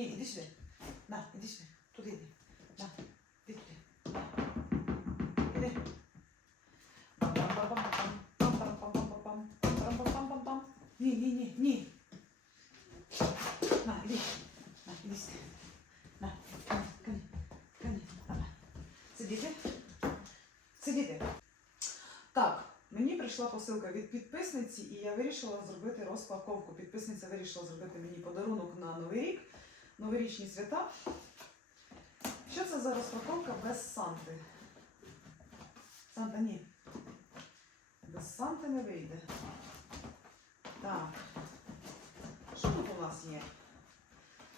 Ні, іди сюди. На, іди сюди. Туди йди. На, іди туди. Іди. Ні, ні, ні, ні. На, іди. На, іди сюди. На, коні, коні. Давай. Сидіти. Сидіти. Так, мені прийшла посилка від підписниці, і я вирішила зробити розпаковку. Підписниця вирішила зробити мені подарунок на Новий рік, новорічні свята. Що це за розпаковка без Санти? Санта ні. Без Санти не вийде. Так. Що тут у нас є?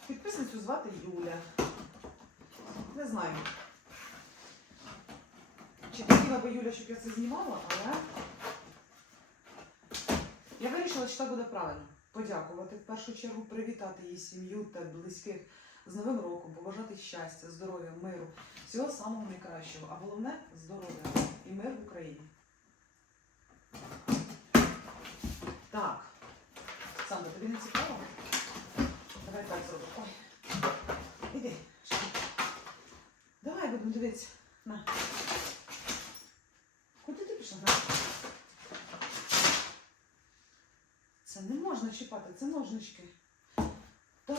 Підписницю звати Юля. Не знаю. Чи хотіла би Юля, щоб я це знімала, але я вирішила, що так буде правильно. Подякувати в першу чергу, привітати її сім'ю та близьких з Новим роком, побажати щастя, здоров'я, миру, всього самого найкращого. А головне здоров'я і мир в Україні. Так. Сандра, тобі не цікаво? Давай так зробимо. Ой. Іди. Давай будемо дивитися. На. Куди ти пішла? На. Це не можна це ножнички. Так,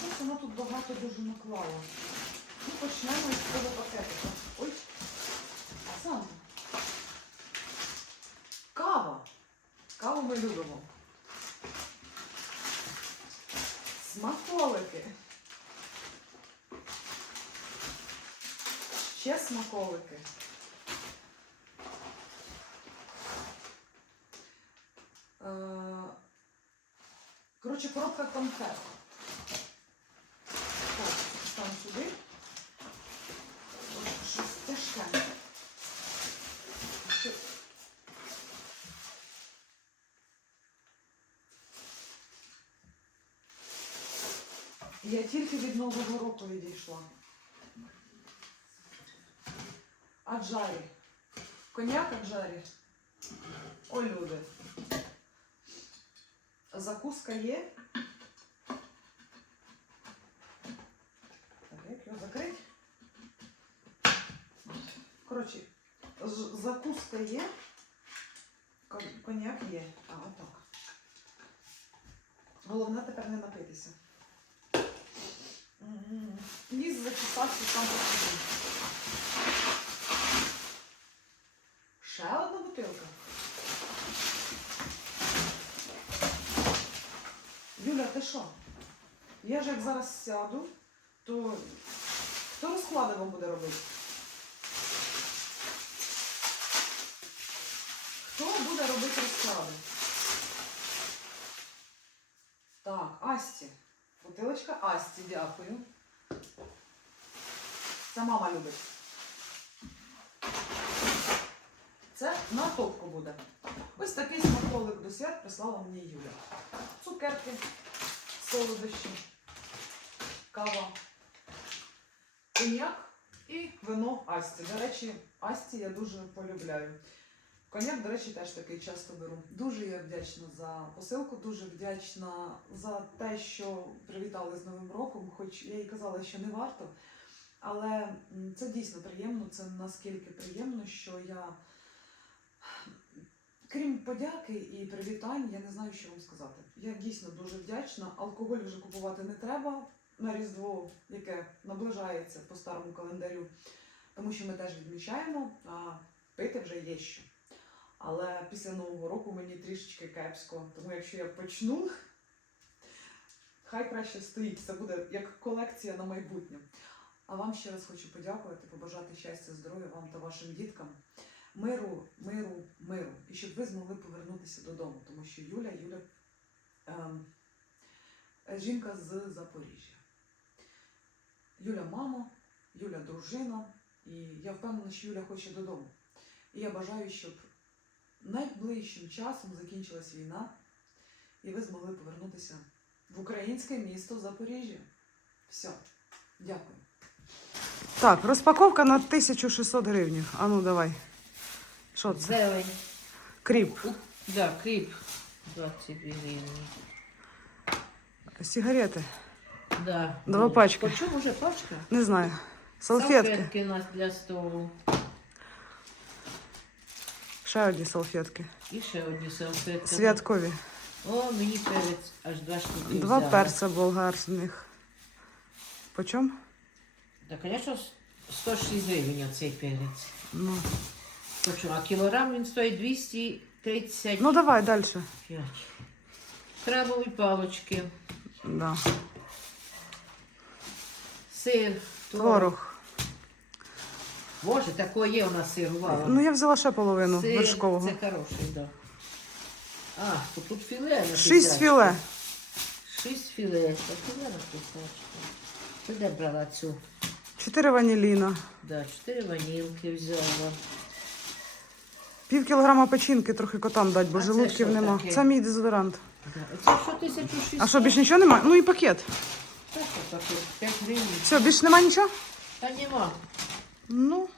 щось вона тут багато дуже наклала. Ну, почнемо із цього пакетика. Ой. Сам. Кава. Каву ми любимо. Смаколики. Ще смаколики. Коротше, коробка конфет. Так, стан сюди. Ось Щось тяжке. Я тільки від Нового року відійшла. Аджарі. Коньяк Аджарі. О, люди. Закуска є. Так, як його закрити? Коротше, закуска є. Кон- Коньяк є. А, отак. Головне тепер не напитися. М, Ніс зачесався сам по. Ще одна бутилка. Юля, ти що? Я ж як зараз сяду, то хто розклади вам буде робити? Хто буде робити розклади? Так, Асті. Бутилочка Асті, дякую. Це мама любить. Це на топку буде. Ось такий смаколик до свят прислала мені Юля. Цукерки, солодощі, кава, коньяк і вино Асті. До речі, Асті я дуже полюбляю. Коньяк, до речі, теж такий часто беру. Дуже я вдячна за посилку, дуже вдячна за те, що привітали з Новим роком, хоч я їй казала, що не варто. Але це дійсно приємно, це наскільки приємно, що я, крім подяки і привітань, я не знаю, що вам сказати. Я дійсно дуже вдячна. Алкоголь вже купувати не треба на Різдво, яке наближається по старому календарю, тому що ми теж відмічаємо, а пити вже є що. Але після Нового року мені трішечки кепсько, тому якщо я почну, хай краще стоїть. Це буде як колекція на майбутнє. А вам ще раз хочу подякувати, побажати щастя, здоров'я вам та вашим діткам, миру, миру, миру. І щоб ви змогли повернутися додому, тому що Юля, Юля ем, жінка з Запоріжжя. Юля мама, Юля дружина, і я впевнена, що Юля хоче додому. І я бажаю, щоб найближчим часом закінчилась війна, і ви змогли повернутися в українське місто Запоріжжя. Все, дякую. Так, розпаковка на 1600 гривень. А ну давай. Що це? Зелень. Кріп. Да, кріп 20 гривень. Сигарети. Да. Два пачки. По чому вже пачка? Не знаю. Салфетки. Салфетки у нас для столу. Ще одні салфетки. І ще одні салфетки. Святкові. О, мені перець аж два штуки Два взяла. перця болгарських. По чому? Так, звісно, 106 гривень оцей перець. Ну. По? А кілограм він стоїть 235. ну давай далі. Крабові палочки, Да. сир, творог. Творог. Боже, такое є у нас сир, вау. Ну я взяла ще половину Сир, вершкового. Це хороший, да. А, то тут філе. Шість філе. Шість філе. Філе на пізячку. Ти де брала цю? Чотири ваніліна. Да, чотири ванілки взяла. Пів кілограма печінки трохи котам дать, бо А це желудків нема. таке? Це мій дезодорант. Оце що 1600? А що, більш нічого нема? Ну і пакет. Та що таке? 5 гривень. Все, більш нема нічого? Та нема. Ну,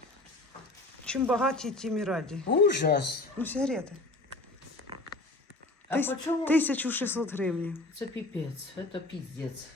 чим багаті, тим і раді. Ужас. Ну, сигарети. А Тис- по чому? 1600 гривень. Це піпець, це піздець.